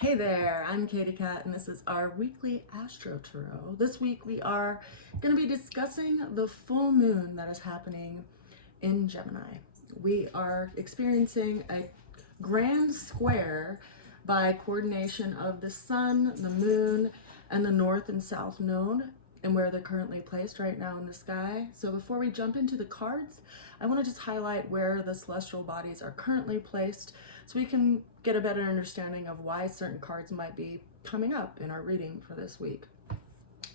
Hey there, I'm Katie Cat, and this is our weekly AstroTarot. This week we are going to be discussing the full moon that is happening in Gemini. We are experiencing a grand square by coordination of the sun, the moon, and the north and south node, and where they're currently placed right now in the sky. So before we jump into the cards, I want to just highlight where the celestial bodies are currently placed so we can get a better understanding of why certain cards might be coming up in our reading for this week.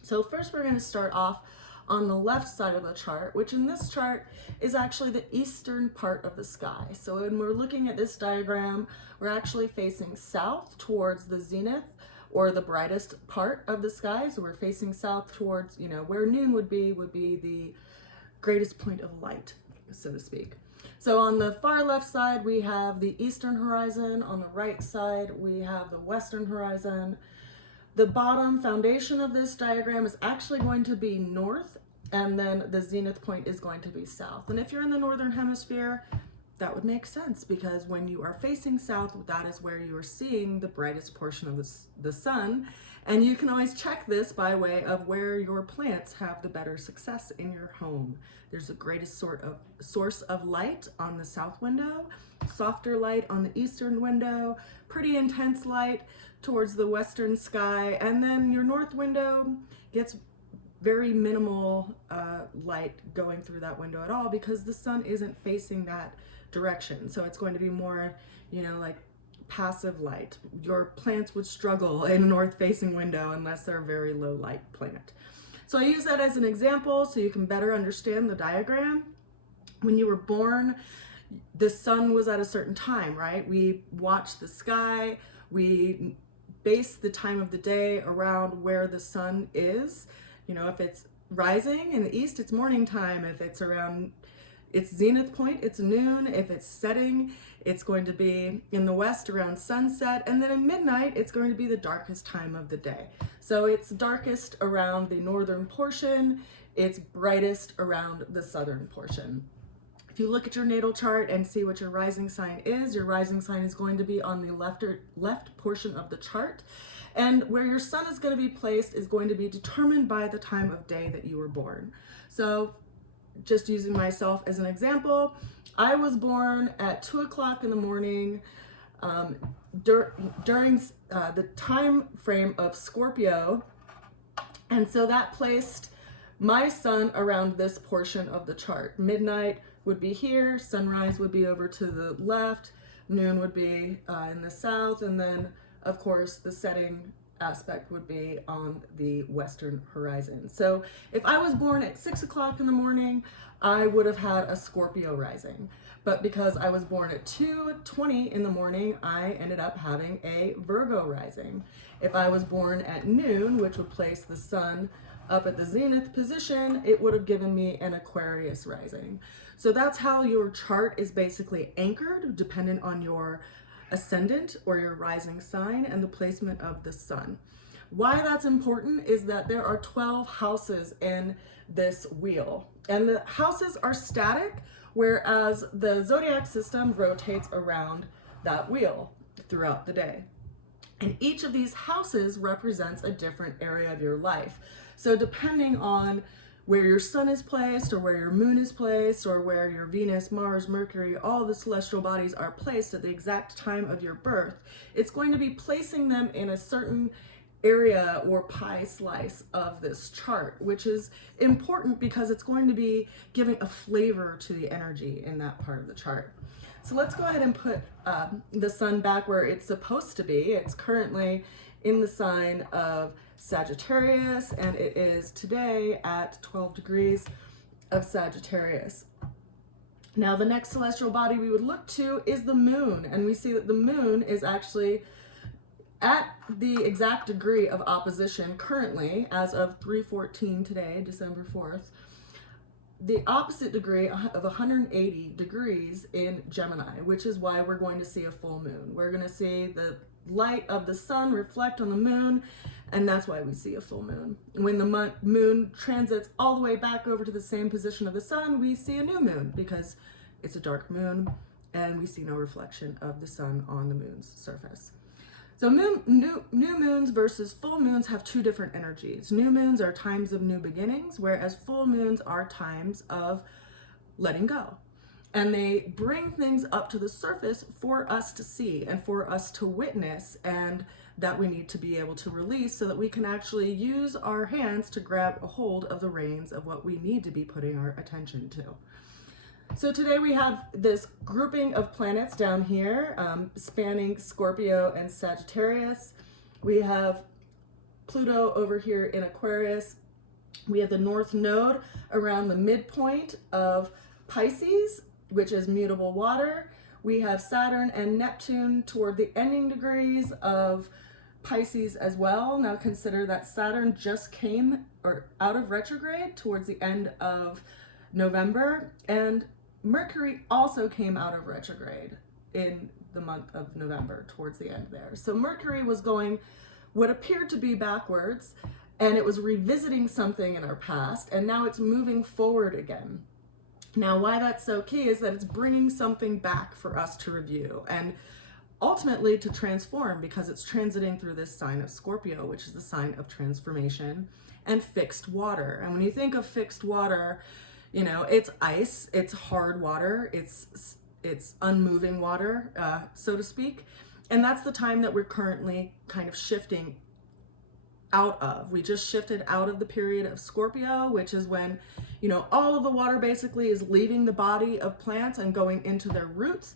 So first we're going to start off on the left side of the chart, which in this chart is actually the eastern part of the sky. So when we're looking at this diagram, we're actually facing south towards the zenith, or the brightest part of the sky. So we're facing south towards, where noon would be the greatest point of light, so to speak. So on the far left side, we have the eastern horizon. On the right side, we have the western horizon. The bottom foundation of this diagram is actually going to be north, and then the zenith point is going to be south. And if you're in the northern hemisphere, that would make sense, because when you are facing south, that is where you are seeing the brightest portion of the sun. And you can always check this by way of where your plants have the better success in your home. There's the greatest source of light on the south window, softer light on the eastern window, pretty intense light towards the western sky, and then your north window gets very minimal light going through that window at all, because the sun isn't facing that direction. So it's going to be more, like passive light. Your plants would struggle in a north facing window unless they're a very low light plant. So I use that as an example so you can better understand the diagram. When you were born, the sun was at a certain time, right? We watch the sky, we base the time of the day around where the sun is. If it's rising in the east, it's morning time. If it's around its zenith point, it's noon. If it's setting, it's going to be in the west around sunset. And then at midnight, it's going to be the darkest time of the day. So it's darkest around the northern portion. It's brightest around the southern portion. If you look at your natal chart and see what your rising sign is, your rising sign is going to be on the left portion of the chart. And where your sun is going to be placed is going to be determined by the time of day that you were born. So just using myself as an example, I was born at 2 o'clock in the morning during the time frame of Scorpio. And so that placed my sun around this portion of the chart. Midnight would be here, sunrise would be over to the left, noon would be in the south, and then of course the setting aspect would be on the western horizon. So if I was born at 6 o'clock in the morning, I would have had a Scorpio rising. But because I was born at 2:20 in the morning, I ended up having a Virgo rising. If I was born at noon, which would place the sun up at the zenith position, it would have given me an Aquarius rising. So that's how your chart is basically anchored, dependent on your ascendant or your rising sign and the placement of the sun. Why that's important is that there are 12 houses in this wheel, and the houses are static, whereas the zodiac system rotates around that wheel throughout the day. And each of these houses represents a different area of your life. So depending on where your sun is placed, or where your moon is placed, or where your Venus, Mars, Mercury, all the celestial bodies are placed at the exact time of your birth, it's going to be placing them in a certain area or pie slice of this chart, which is important because it's going to be giving a flavor to the energy in that part of the chart. So let's go ahead and put the sun back where it's supposed to be. It's currently in the sign of Sagittarius, and it is today at 12 degrees of Sagittarius. Now the next celestial body we would look to is the moon, and we see that the moon is actually at the exact degree of opposition currently as of 3:14 today, December 4th, the opposite degree of 180 degrees in Gemini, which is why we're going to see a full moon. We're going to see the light of the sun reflect on the moon, and that's why we see a full moon. When the moon transits all the way back over to the same position of the sun, we see a new moon because it's a dark moon and we see no reflection of the sun on the moon's surface. So new moons versus full moons have two different energies. New moons are times of new beginnings, whereas full moons are times of letting go. And they bring things up to the surface for us to see and for us to witness, and that we need to be able to release so that we can actually use our hands to grab a hold of the reins of what we need to be putting our attention to. So today we have this grouping of planets down here, spanning Scorpio and Sagittarius. We have Pluto over here in Aquarius. We have the North Node around the midpoint of Pisces, which is mutable water. We have Saturn and Neptune toward the ending degrees of Pisces as well. Now consider that Saturn just came out of retrograde towards the end of November, and Mercury also came out of retrograde in the month of November towards the end there. So Mercury was going what appeared to be backwards, and it was revisiting something in our past, and now it's moving forward again. Now, why that's so key is that it's bringing something back for us to review and ultimately to transform, because it's transiting through this sign of Scorpio, which is the sign of transformation and fixed water. And when you think of fixed water, you know, it's ice, it's hard water, it's unmoving water, so to speak. And that's the time that we're currently kind of shifting out of. We just shifted out of the period of Scorpio, which is when, you know, all of the water basically is leaving the body of plants and going into their roots.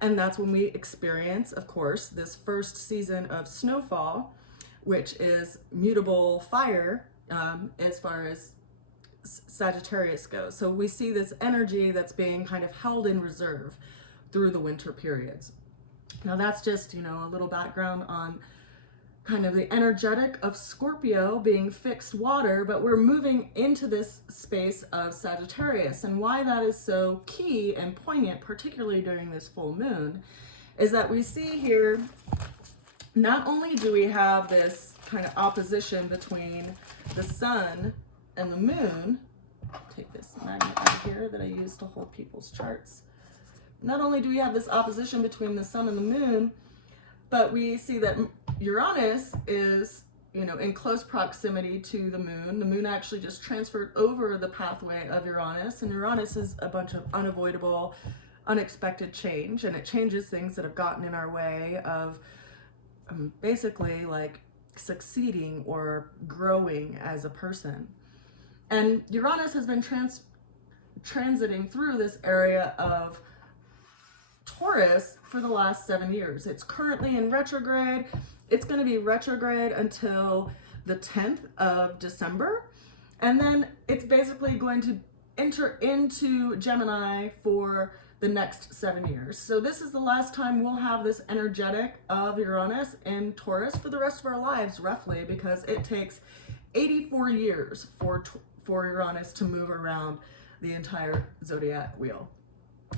And that's when we experience, of course, this first season of snowfall, which is mutable fire, as far as Sagittarius goes. So we see this energy that's being kind of held in reserve through the winter periods. Now that's just, you know, a little background on kind of the energetic of Scorpio being fixed water, but we're moving into this space of Sagittarius. And why that is so key and poignant, particularly during this full moon, is that we see here, not only do we have this kind of opposition between the sun and the moon. Take this magnet out here that I use to hold people's charts. Not only do we have this opposition between the sun and the moon, but we see that Uranus is, you know, in close proximity to the moon. The moon actually just transferred over the pathway of Uranus, and Uranus is a bunch of unavoidable, unexpected change, and it changes things that have gotten in our way of basically like succeeding or growing as a person. And Uranus has been transiting through this area of Taurus for the last 7 years. It's currently in retrograde. It's going to be retrograde until the 10th of December. And then it's basically going to enter into Gemini for the next 7 years. So this is the last time we'll have this energetic of Uranus in Taurus for the rest of our lives, roughly, because it takes 84 years for Uranus to move around the entire zodiac wheel.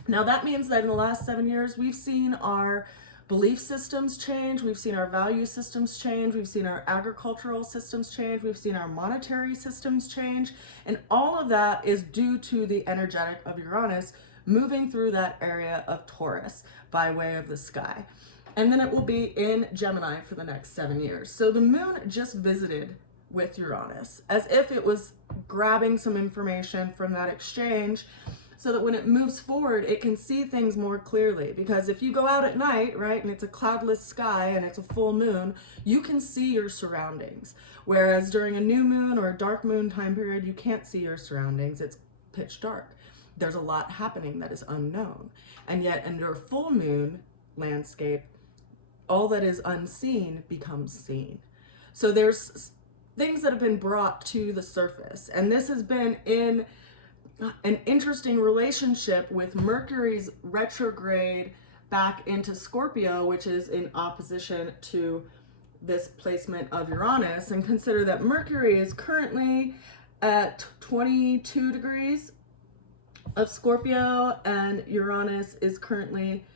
Now that means that in the last 7 years, we've seen our belief systems change, we've seen our value systems change, we've seen our agricultural systems change, we've seen our monetary systems change, and all of that is due to the energetic of Uranus moving through that area of Taurus by way of the sky. And then it will be in Gemini for the next 7 years. So the moon just visited with Uranus as if it was grabbing some information from that exchange, so that when it moves forward, it can see things more clearly. Because if you go out at night, right, and it's a cloudless sky and it's a full moon, you can see your surroundings. Whereas during a new moon or a dark moon time period, you can't see your surroundings. It's pitch dark. There's a lot happening that is unknown. And yet under a full moon landscape, all that is unseen becomes seen. So there's things that have been brought to the surface. And this has been in an interesting relationship with Mercury's retrograde back into Scorpio, which is in opposition to this placement of Uranus. And consider that Mercury is currently at 22 degrees of Scorpio, and Uranus is currently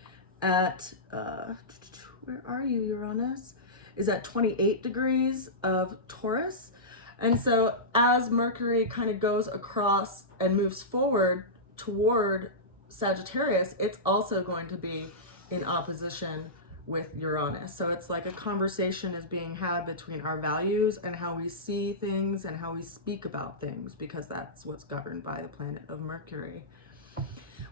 at, where are you, Uranus? Is at 28 degrees of Taurus. And so as Mercury kind of goes across and moves forward toward Sagittarius, it's also going to be in opposition with Uranus. So it's like a conversation is being had between our values and how we see things and how we speak about things, because that's what's governed by the planet of Mercury.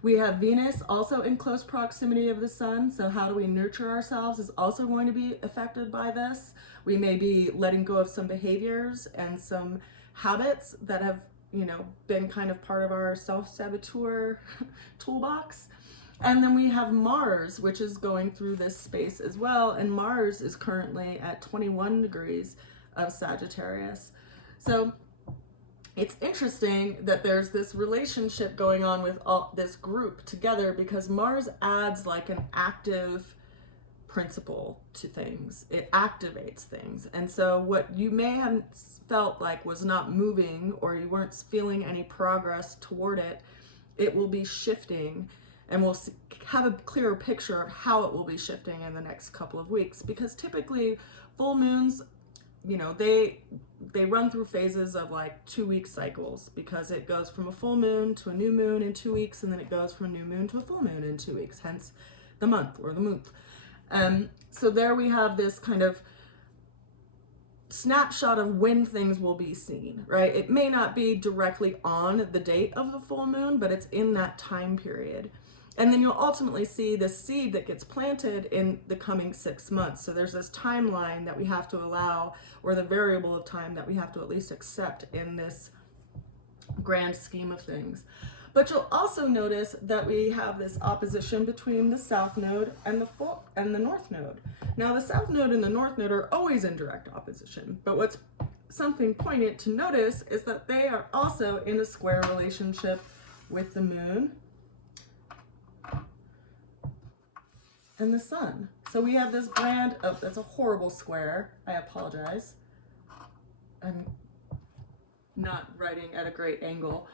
We have Venus also in close proximity of the sun. So how do we nurture ourselves is also going to be affected by this. We may be letting go of some behaviors and some habits that have, been kind of part of our self-saboteur toolbox. And then we have Mars, which is going through this space as well. And Mars is currently at 21 degrees of Sagittarius. So it's interesting that there's this relationship going on with all this group together, because Mars adds like an active principle to things. It activates things. And so what you may have felt like was not moving, or you weren't feeling any progress toward it, it will be shifting, and we'll have a clearer picture of how it will be shifting in the next couple of weeks. Because typically full moons, they run through phases of like 2-week cycles, because it goes from a full moon to a new moon in 2 weeks, and then it goes from a new moon to a full moon in 2 weeks, hence the month or the month. So there we have this kind of snapshot of when things will be seen, right? It may not be directly on the date of the full moon, but it's in that time period. And then you'll ultimately see the seed that gets planted in the coming 6 months. So there's this timeline that we have to allow, or the variable of time that we have to at least accept in this grand scheme of things. But you'll also notice that we have this opposition between the South Node and the North Node. Now the South Node and the North Node are always in direct opposition, but what's something poignant to notice is that they are also in a square relationship with the Moon and the Sun. So we have this grand, oh, that's a horrible square. I apologize. I'm not writing at a great angle.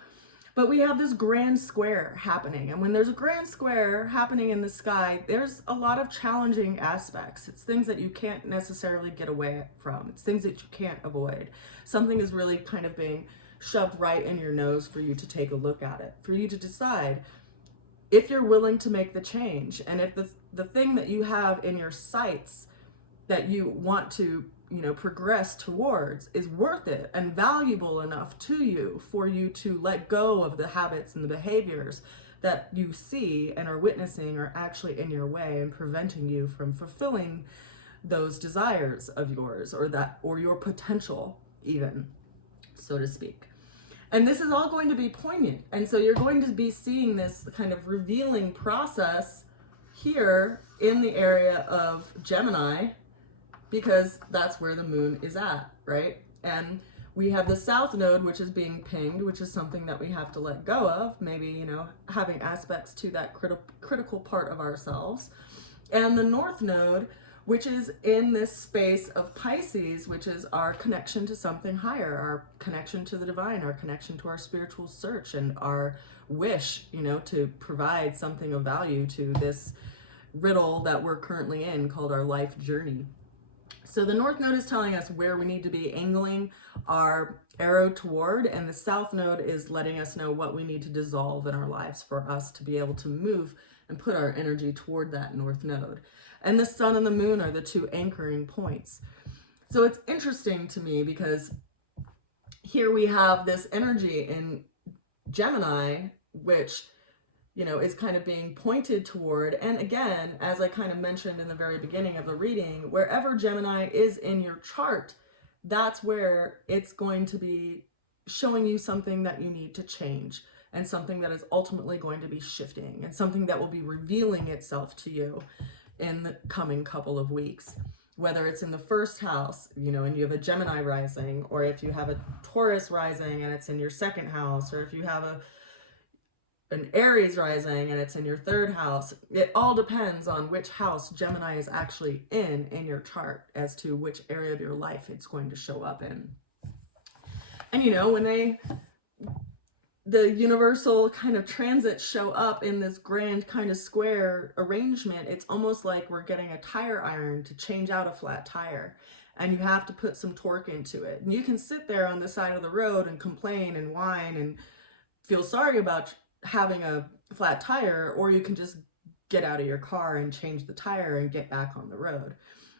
But we have this grand square happening. And when there's a grand square happening in the sky, there's a lot of challenging aspects. It's things that you can't necessarily get away from. It's things that you can't avoid. Something is really kind of being shoved right in your nose for you to take a look at it, for you to decide if you're willing to make the change, and if the thing that you have in your sights that you want to progress towards is worth it and valuable enough to you for you to let go of the habits and the behaviors that you see and are witnessing are actually in your way and preventing you from fulfilling those desires of yours, or your potential even, so to speak. And this is all going to be poignant. And so you're going to be seeing this kind of revealing process here in the area of Gemini, because that's where the moon is at, right? And we have the South Node, which is being pinged, which is something that we have to let go of, maybe, having aspects to that critical part of ourselves. And the North Node, which is in this space of Pisces, which is our connection to something higher, our connection to the divine, our connection to our spiritual search, and our wish, to provide something of value to this riddle that we're currently in called our life journey. So the North Node is telling us where we need to be angling our arrow toward, and the South Node is letting us know what we need to dissolve in our lives for us to be able to move and put our energy toward that North Node. And the Sun and the Moon are the two anchoring points. So it's interesting to me because here we have this energy in Gemini, which is kind of being pointed toward. And again, as I kind of mentioned in the very beginning of the reading, wherever Gemini is in your chart, that's where it's going to be showing you something that you need to change, and something that is ultimately going to be shifting, and something that will be revealing itself to you in the coming couple of weeks. Whether it's in the first house, and you have a Gemini rising, or if you have a Taurus rising and it's in your second house, or if you have an Aries rising and it's in your third house. It all depends on which house Gemini is actually in your chart as to which area of your life it's going to show up in. And when the universal kind of transits show up in this grand kind of square arrangement, it's almost like we're getting a tire iron to change out a flat tire, and you have to put some torque into it. And you can sit there on the side of the road and complain and whine and feel sorry about having a flat tire, or you can just get out of your car and change the tire and get back on the road.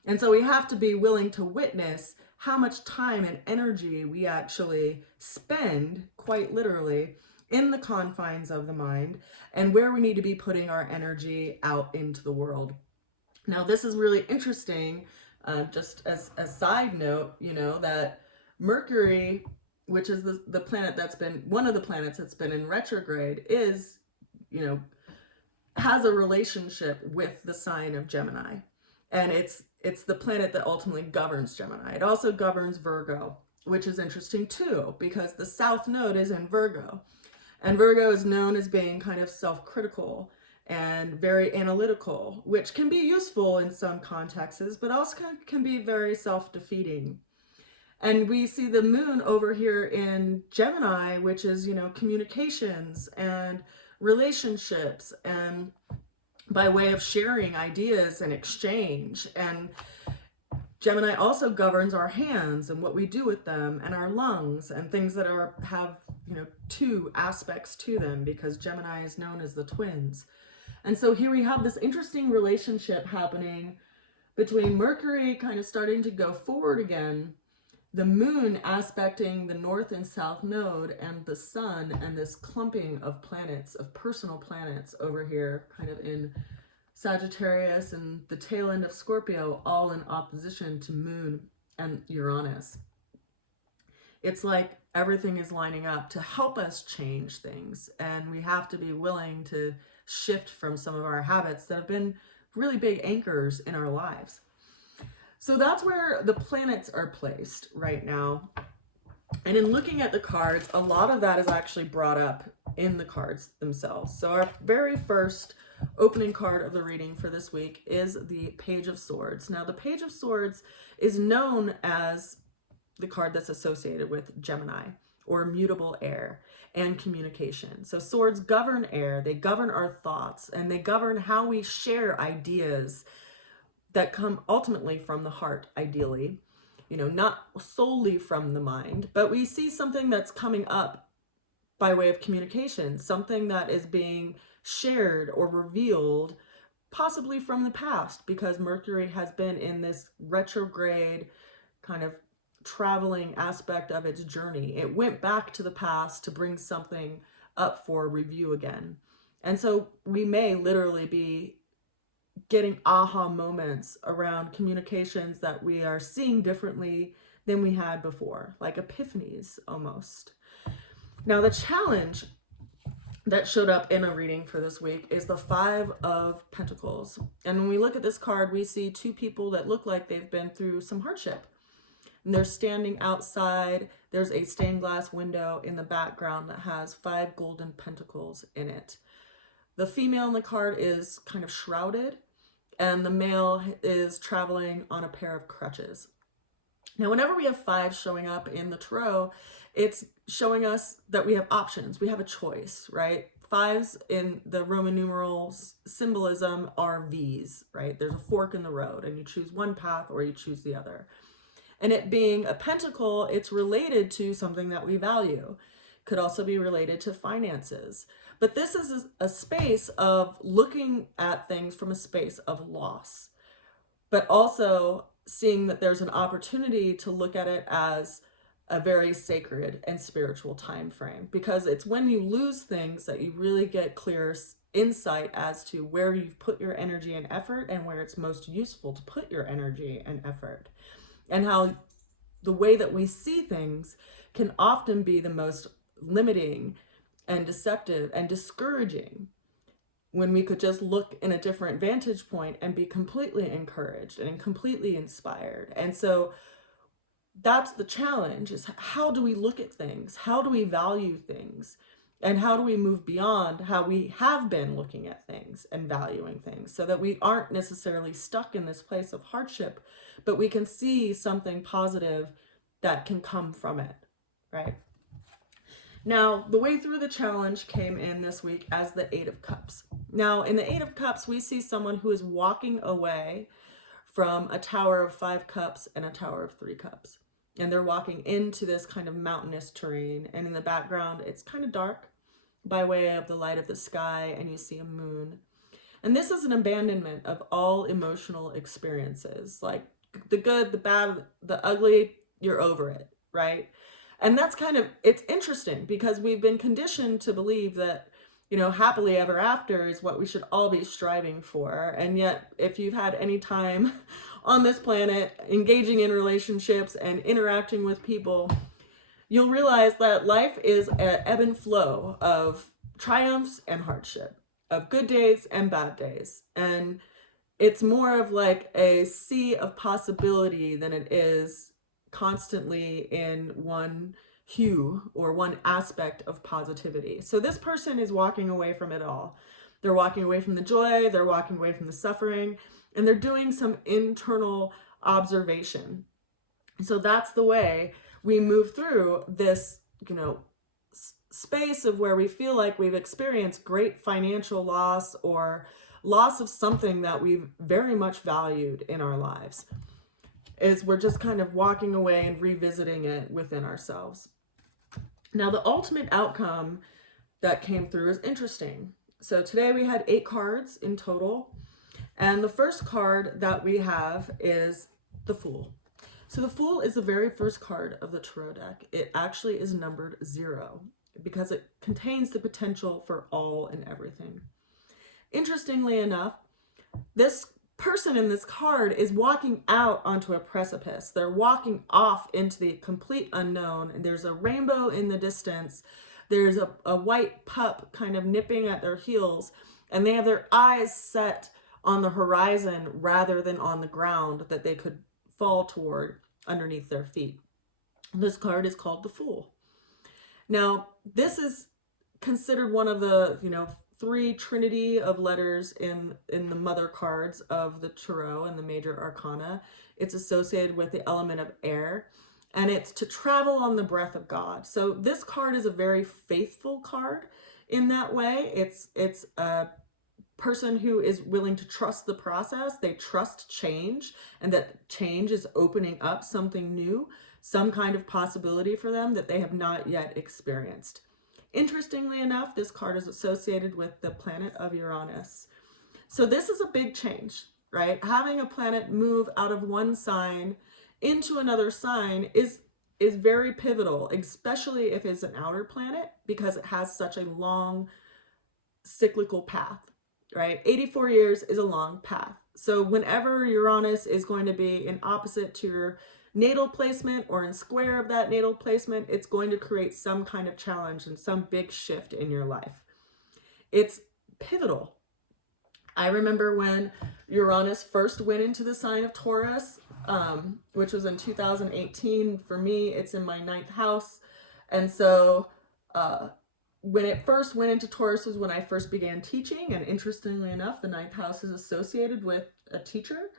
And so we have to be willing to witness how much time and energy we actually spend, quite literally, in the confines of the mind, and where we need to be putting our energy out into the world. Now, this is really interesting, just as a side note, you know, that Mercury, which is the planet that's been, one of the planets that's been in retrograde, is, you know, has a relationship with the sign of Gemini. And it's the planet that ultimately governs Gemini. It also governs Virgo, which is interesting too, because the South Node is in Virgo. And Virgo is known as being kind of self-critical and very analytical, which can be useful in some contexts, but also can be very self-defeating. And we see the moon over here in Gemini, which is, you know, communications and relationships, and by way of sharing ideas and exchange. And Gemini also governs our hands and what we do with them, and our lungs, and things that have, you know, two aspects to them, because Gemini is known as the twins. And so here we have this interesting relationship happening between Mercury kind of starting to go forward again, the moon aspecting the north and south node, and the sun, and this clumping of planets, of personal planets over here, kind of in Sagittarius and the tail end of Scorpio, all in opposition to moon and Uranus. It's like everything is lining up to help us change things, and we have to be willing to shift from some of our habits that have been really big anchors in our lives. So that's where the planets are placed right now. And in looking at the cards, a lot of that is actually brought up in the cards themselves. So our very first opening card of the reading for this week is the Page of Swords. Now, the Page of Swords is known as the card that's associated with Gemini, or mutable air, and communication. So swords govern air, they govern our thoughts, and they govern how we share ideas that come ultimately from the heart, ideally, you know, not solely from the mind, but we see something that's coming up by way of communication, something that is being shared or revealed, possibly from the past, because Mercury has been in this retrograde kind of traveling aspect of its journey. It went back to the past to bring something up for review again. And so we may literally be getting aha moments around communications that we are seeing differently than we had before, like epiphanies almost. Now, the challenge that showed up in a reading for this week is the Five of Pentacles. And when we look at this card, we see two people that look like they've been through some hardship. And they're standing outside. There's a stained glass window in the background that has 5 golden pentacles in it. The female in the card is kind of shrouded, and the male is traveling on a pair of crutches. Now, whenever we have 5 showing up in the tarot, it's showing us that we have options. We have a choice, right? 5s in the Roman numerals symbolism are V's, right? There's a fork in the road, and you choose one path or you choose the other. And it being a pentacle, it's related to something that we value. Could also be related to finances. But this is a space of looking at things from a space of loss, but also seeing that there's an opportunity to look at it as a very sacred and spiritual time frame, because it's when you lose things that you really get clear insight as to where you've put your energy and effort, and where it's most useful to put your energy and effort, and how the way that we see things can often be the most limiting and deceptive and discouraging, when we could just look in a different vantage point and be completely encouraged and completely inspired. And so that's the challenge, is how do we look at things? How do we value things? And how do we move beyond how we have been looking at things and valuing things, so that we aren't necessarily stuck in this place of hardship, but we can see something positive that can come from it, right? Now, the way through the challenge came in this week as the 8 of Cups. Now, in the 8 of Cups, we see someone who is walking away from a Tower of 5 Cups and a Tower of 3 Cups. And they're walking into this kind of mountainous terrain. And in the background, it's kind of dark by way of the light of the sky, and you see a moon. And this is an abandonment of all emotional experiences, like the good, the bad, the ugly, you're over it, right? And that's kind of, it's interesting because we've been conditioned to believe that, you know, happily ever after is what we should all be striving for. And yet, if you've had any time on this planet engaging in relationships and interacting with people, you'll realize that life is an ebb and flow of triumphs and hardship, of good days and bad days. And it's more of like a sea of possibility than it is constantly in one hue or one aspect of positivity. So this person is walking away from it all. They're walking away from the joy, they're walking away from the suffering, and they're doing some internal observation. So that's the way we move through this, you know, space of where we feel like we've experienced great financial loss or loss of something that we've very much valued in our lives. Is we're just kind of walking away and revisiting it within ourselves. Now, the ultimate outcome that came through is interesting. So today we had 8 cards in total. And the first card that we have is the Fool. So the Fool is the very first card of the Tarot deck. It actually is numbered 0 because it contains the potential for all and everything. Interestingly enough, this person in this card is walking out onto a precipice. They're walking off into the complete unknown, and there's a rainbow in the distance. There's a white pup kind of nipping at their heels, and they have their eyes set on the horizon rather than on the ground that they could fall toward underneath their feet. This card is called the Fool. Now, this is considered one of the, you know, 3 trinity of letters in the mother cards of the Tarot and the major arcana. It's associated with the element of air, and it's to travel on the breath of God. So this card is a very faithful card in that way. It's a person who is willing to trust the process. They trust change, and that change is opening up something new, some kind of possibility for them that they have not yet experienced. Interestingly enough, this card is associated with the planet of Uranus. So this is a big change, right? Having a planet move out of one sign into another sign is very pivotal, especially if it's an outer planet, because it has such a long cyclical path, right? 84 years is a long path. So whenever Uranus is going to be in opposite to your natal placement or in square of that natal placement, it's going to create some kind of challenge and some big shift in your life. It's pivotal. I remember when Uranus first went into the sign of Taurus, which was in 2018. For me, it's in my 9th house. And so when it first went into Taurus was when I first began teaching. And interestingly enough, the 9th house is associated with a teacher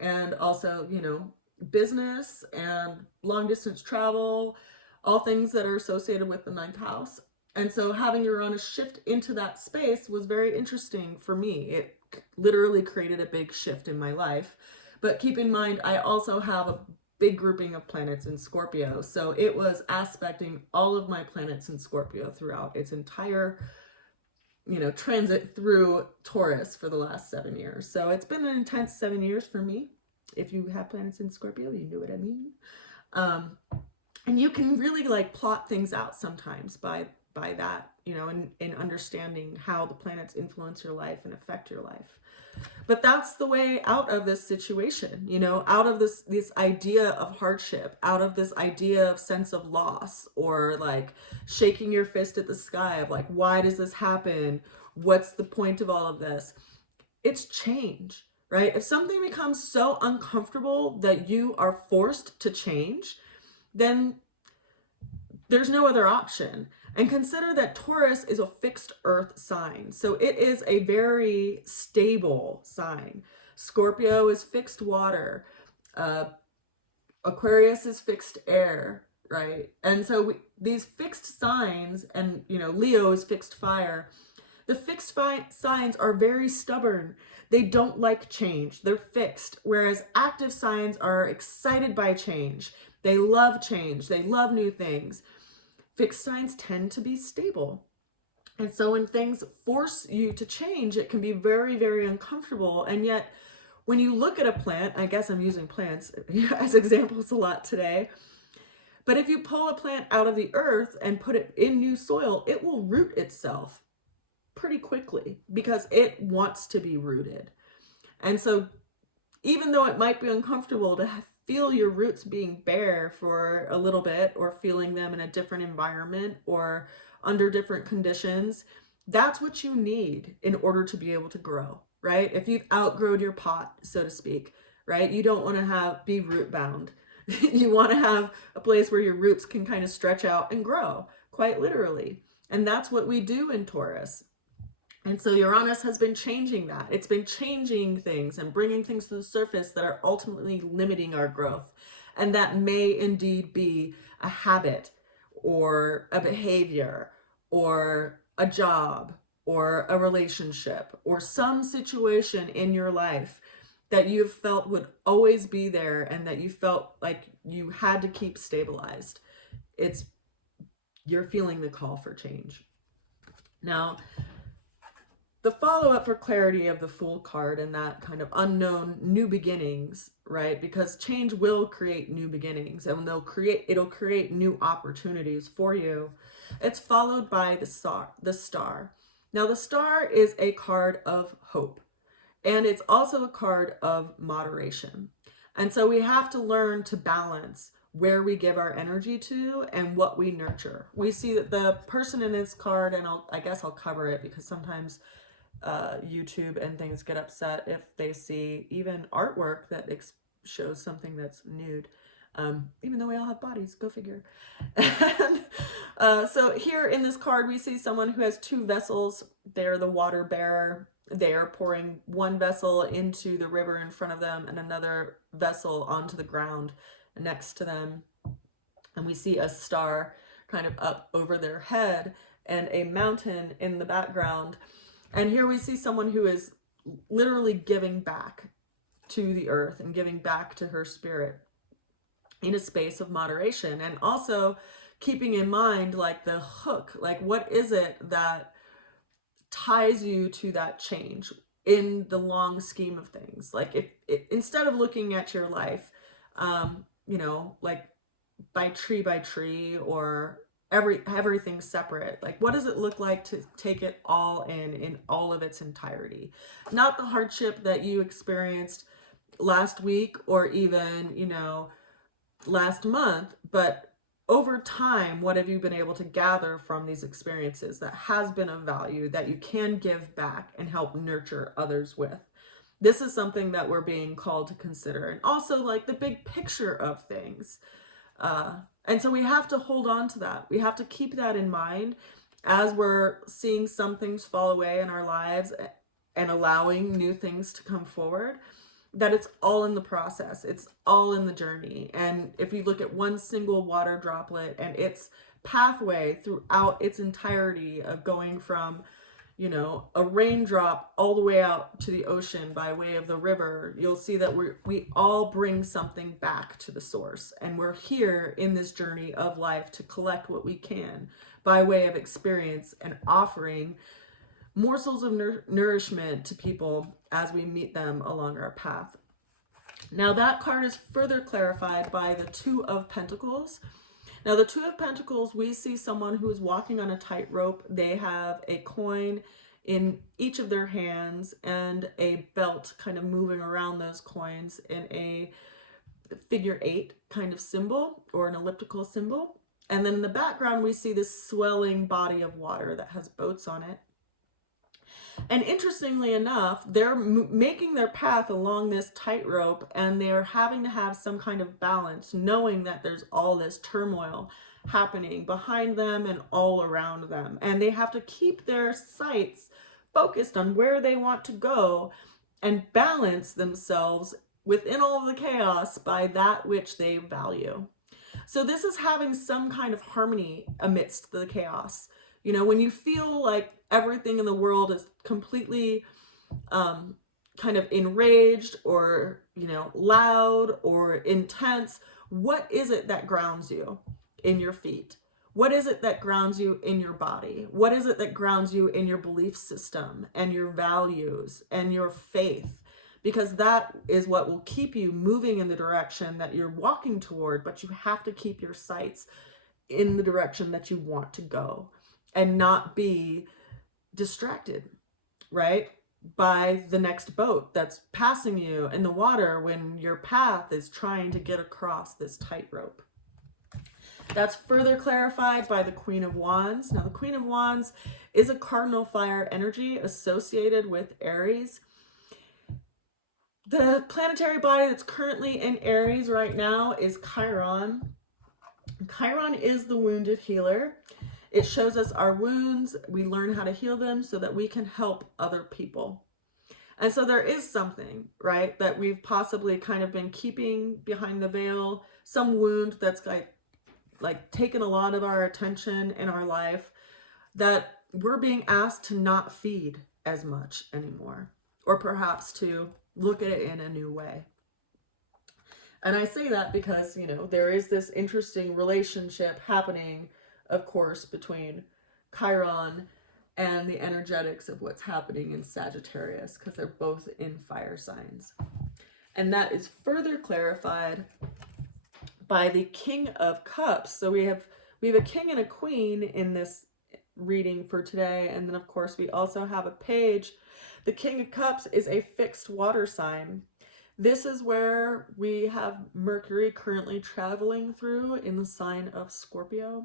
and also, you know, business and long distance travel, all things that are associated with the 9th house. And so having Uranus shift into that space was very interesting for me. It literally created a big shift in my life. But keep in mind, I also have a big grouping of planets in Scorpio. So it was aspecting all of my planets in Scorpio throughout its entire, you know, transit through Taurus for the last 7 years. So it's been an intense 7 years for me. If you have planets in Scorpio, you know what I mean. And you can really like plot things out sometimes by that, you know, in understanding how the planets influence your life and affect your life. But that's the way out of this situation, you know, out of this idea of hardship, out of this idea of sense of loss, or like shaking your fist at the sky of like, why does this happen? What's the point of all of this? It's change, right? If something becomes so uncomfortable that you are forced to change, then there's no other option. And consider that Taurus is a fixed earth sign. So it is a very stable sign. Scorpio is fixed water. Aquarius is fixed air, right? And so these fixed signs, and, you know, Leo is fixed fire. The fixed signs are very stubborn. They don't like change. They're fixed. Whereas active signs are excited by change. They love change. They love new things. Fixed signs tend to be stable. And so when things force you to change, it can be very, very uncomfortable. And yet, when you look at a plant, I guess I'm using plants as examples a lot today, but if you pull a plant out of the earth and put it in new soil, it will root itself pretty quickly because it wants to be rooted. And so even though it might be uncomfortable to feel your roots being bare for a little bit, or feeling them in a different environment or under different conditions, that's what you need in order to be able to grow, right? If you've outgrown your pot, so to speak, right? You don't want to be root bound. You want to have a place where your roots can kind of stretch out and grow, quite literally. And that's what we do in Taurus. And so Uranus has been changing that. It's been changing things and bringing things to the surface that are ultimately limiting our growth. And that may indeed be a habit or a behavior or a job or a relationship or some situation in your life that you've felt would always be there and that you felt like you had to keep stabilized. You're feeling the call for change. Now, the follow-up for clarity of the Fool card and that kind of unknown new beginnings, right? Because change will create new beginnings and it'll create new opportunities for you. It's followed by the star. Now, the star is a card of hope, and it's also a card of moderation. And so we have to learn to balance where we give our energy to and what we nurture. We see that the person in this card, and I guess I'll cover it because sometimes YouTube and things get upset if they see even artwork that shows something that's nude, even though we all have bodies, go figure. And so here in this card we see someone who has two vessels. They're the water bearer. They're pouring one vessel into the river in front of them and another vessel onto the ground next to them. And we see a star kind of up over their head and a mountain in the background. And here we see someone who is literally giving back to the earth and giving back to her spirit in a space of moderation, and also keeping in mind like the hook, like what is it that ties you to that change in the long scheme of things. Like if instead of looking at your life, like by tree or everything separate, like what does it look like to take it all in all of its entirety? Not the hardship that you experienced last week or even last month, but over time, what have you been able to gather from these experiences that has been of value that you can give back and help nurture others with? This is something that we're being called to consider, and also like the big picture of things. And so we have to hold on to that. We have to keep that in mind as we're seeing some things fall away in our lives and allowing new things to come forward, that it's all in the process. It's all in the journey. And if you look at one single water droplet and its pathway throughout its entirety of going from a raindrop all the way out to the ocean by way of the river, you'll see that we all bring something back to the source. And we're here in this journey of life to collect what we can by way of experience and offering morsels of nourishment to people as we meet them along our path. Now that card is further clarified by the Two of Pentacles. Now, the Two of Pentacles, we see someone who is walking on a tightrope. They have a coin in each of their hands and a belt kind of moving around those coins in a figure 8 kind of symbol or an elliptical symbol. And then in the background, we see this swelling body of water that has boats on it. And interestingly enough, they're making their path along this tightrope, and they're having to have some kind of balance, knowing that there's all this turmoil happening behind them and all around them. And they have to keep their sights focused on where they want to go and balance themselves within all of the chaos by that which they value. So this is having some kind of harmony amidst the chaos. When you feel like everything in the world is completely kind of enraged or, loud or intense, what is it that grounds you in your feet? What is it that grounds you in your body? What is it that grounds you in your belief system and your values and your faith? Because that is what will keep you moving in the direction that you're walking toward, but you have to keep your sights in the direction that you want to go and not be distracted, right, by the next boat that's passing you in the water when your path is trying to get across this tightrope. That's further clarified by the Queen of Wands. Now, the Queen of Wands is a cardinal fire energy associated with Aries. The planetary body that's currently in Aries right now is Chiron. Chiron is the wounded healer. It shows us our wounds. We learn how to heal them so that we can help other people. And so there is something, right, that we've possibly kind of been keeping behind the veil, some wound that's like taken a lot of our attention in our life that we're being asked to not feed as much anymore, or perhaps to look at it in a new way. And I say that because, you know, there is this interesting relationship happening, of course, between Chiron and the energetics of what's happening in Sagittarius, because they're both in fire signs. And that is further clarified by the King of Cups. So we have a king and a queen in this reading for today. And then, of course, we also have a page. The King of Cups is a fixed water sign. This is where we have Mercury currently traveling through in the sign of Scorpio.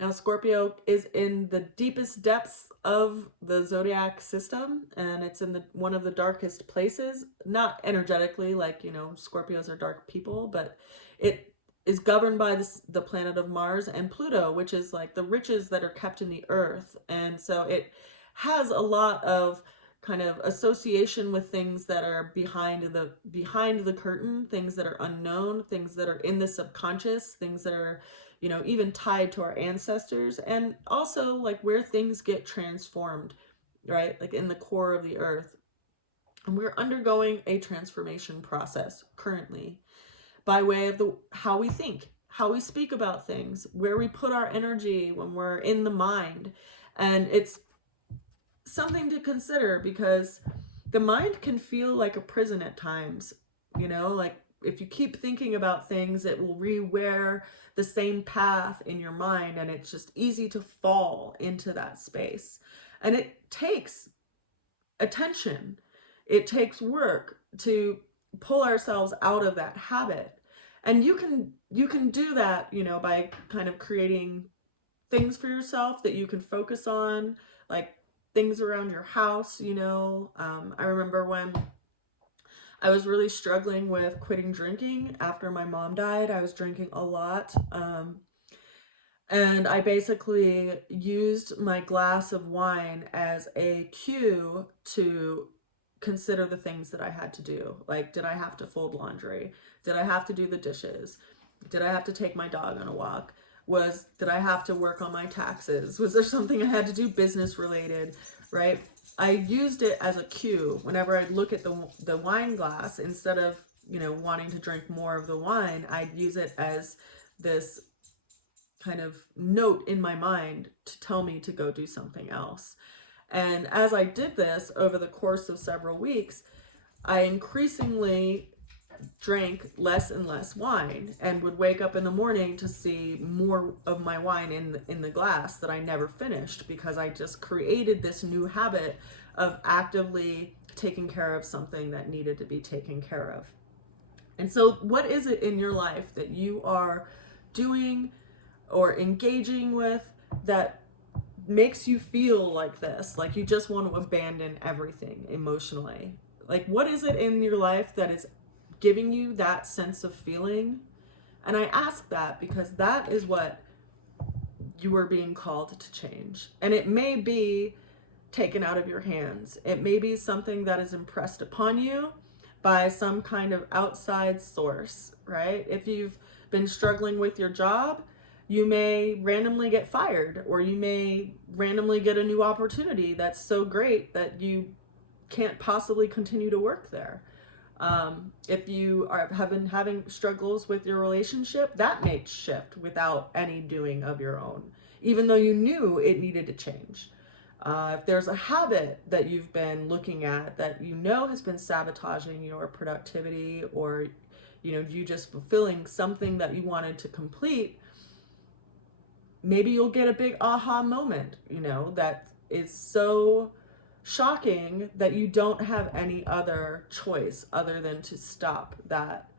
Now, Scorpio is in the deepest depths of the zodiac system, and it's in one of the darkest places, not energetically, like, you know, Scorpios are dark people, but it is governed by the planet of Mars and Pluto, which is like the riches that are kept in the earth. And so it has a lot of kind of association with things that are behind the curtain, things that are unknown, things that are in the subconscious, things that are, you know, even tied to our ancestors, and also like where things get transformed, right? Like in the core of the earth. And we're undergoing a transformation process currently by way of how we think, how we speak about things, where we put our energy when we're in the mind. And it's something to consider because the mind can feel like a prison at times, you know, like if you keep thinking about things, it will rewear the same path in your mind, and it's just easy to fall into that space. And it takes attention. It takes work to pull ourselves out of that habit. And you can do that, you know, by kind of creating things for yourself that you can focus on, like things around your house, you know. I remember when I was really struggling with quitting drinking after my mom died. I was drinking a lot. And I basically used my glass of wine as a cue to consider the things that I had to do. Like, did I have to fold laundry? Did I have to do the dishes? Did I have to take my dog on a walk? Did I have to work on my taxes? Was there something I had to do business related, right? I used it as a cue whenever I'd look at the wine glass. Instead of, you know, wanting to drink more of the wine, I'd use it as this kind of note in my mind to tell me to go do something else. And as I did this over the course of several weeks, I increasingly drank less and less wine and would wake up in the morning to see more of my wine in the glass that I never finished, because I just created this new habit of actively taking care of something that needed to be taken care of. And so what is it in your life that you are doing or engaging with that makes you feel like this, like you just want to abandon everything emotionally? Like, what is it in your life that is giving you that sense of feeling? And I ask that because that is what you are being called to change. And it may be taken out of your hands. It may be something that is impressed upon you by some kind of outside source, right? If you've been struggling with your job, you may randomly get fired, or you may randomly get a new opportunity that's so great that you can't possibly continue to work there. If you have been having struggles with your relationship, that may shift without any doing of your own, even though you knew it needed to change. If there's a habit that you've been looking at that you know has been sabotaging your productivity, or you just fulfilling something that you wanted to complete, maybe you'll get a big aha moment, that is so shocking that you don't have any other choice other than to stop that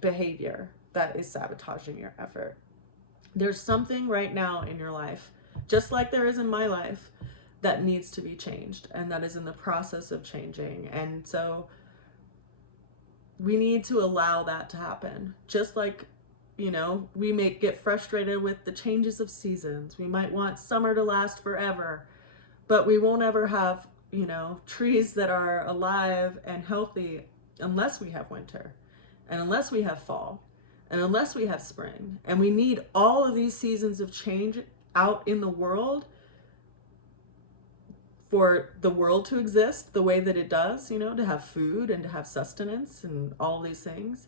behavior that is sabotaging your effort. There's something right now in your life, just like there is in my life, that needs to be changed, and that is in the process of changing. And so we need to allow that to happen. Just like, we may get frustrated with the changes of seasons. We might want summer to last forever, but we won't ever have, trees that are alive and healthy unless we have winter, and unless we have fall, and unless we have spring. And we need all of these seasons of change out in the world for the world to exist the way that it does, to have food and to have sustenance and all these things.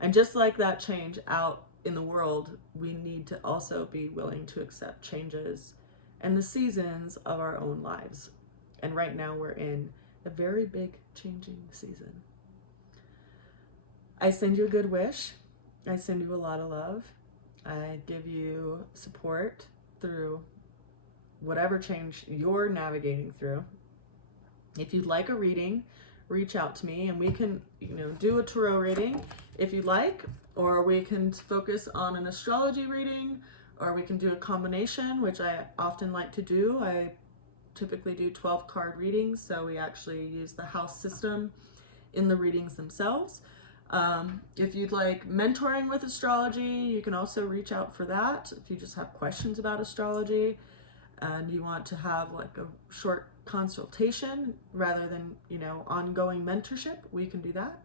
And just like that change out in the world, we need to also be willing to accept changes and the seasons of our own lives. And right now we're in a very big changing season. I send you a good wish. I send you a lot of love. I give you support through whatever change you're navigating through. If you'd like a reading, reach out to me and we can, do a tarot reading if you'd like, or we can focus on an astrology reading, or we can do a combination, which I often like to do. I typically do 12 card readings, so we actually use the house system in the readings themselves. If you'd like mentoring with astrology, you can also reach out for that. If you just have questions about astrology and you want to have like a short consultation rather than, ongoing mentorship, we can do that.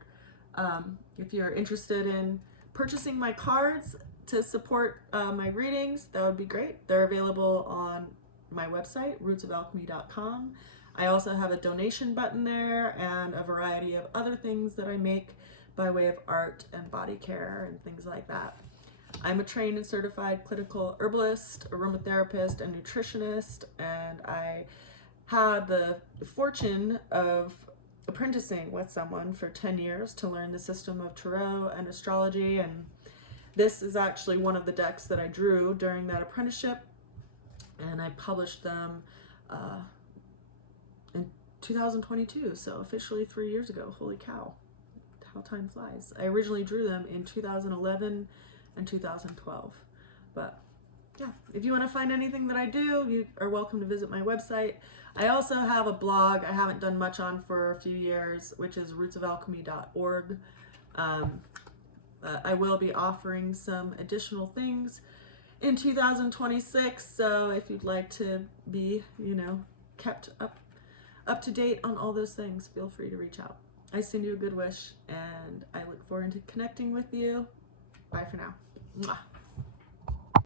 If you're interested in purchasing my cards to support my readings, that would be great. They're available on my website, rootsofalchemy.com. I also have a donation button there and a variety of other things that I make by way of art and body care and things like that. I'm a trained and certified clinical herbalist, aromatherapist, and nutritionist, and I had the fortune of apprenticing with someone for 10 years to learn the system of tarot and astrology, and this is actually one of the decks that I drew during that apprenticeship, and I published them in 2022, so officially 3 years ago. Holy cow, how time flies. I originally drew them in 2011 and 2012, but yeah, if you want to find anything that I do, you are welcome to visit my website. I also have a blog I haven't done much on for a few years, which is rootsofalchemy.org. I will be offering some additional things in 2026, so if you'd like to be, kept up to date on all those things, feel free to reach out. I send you a good wish, and I look forward to connecting with you. Bye for now. Mwah.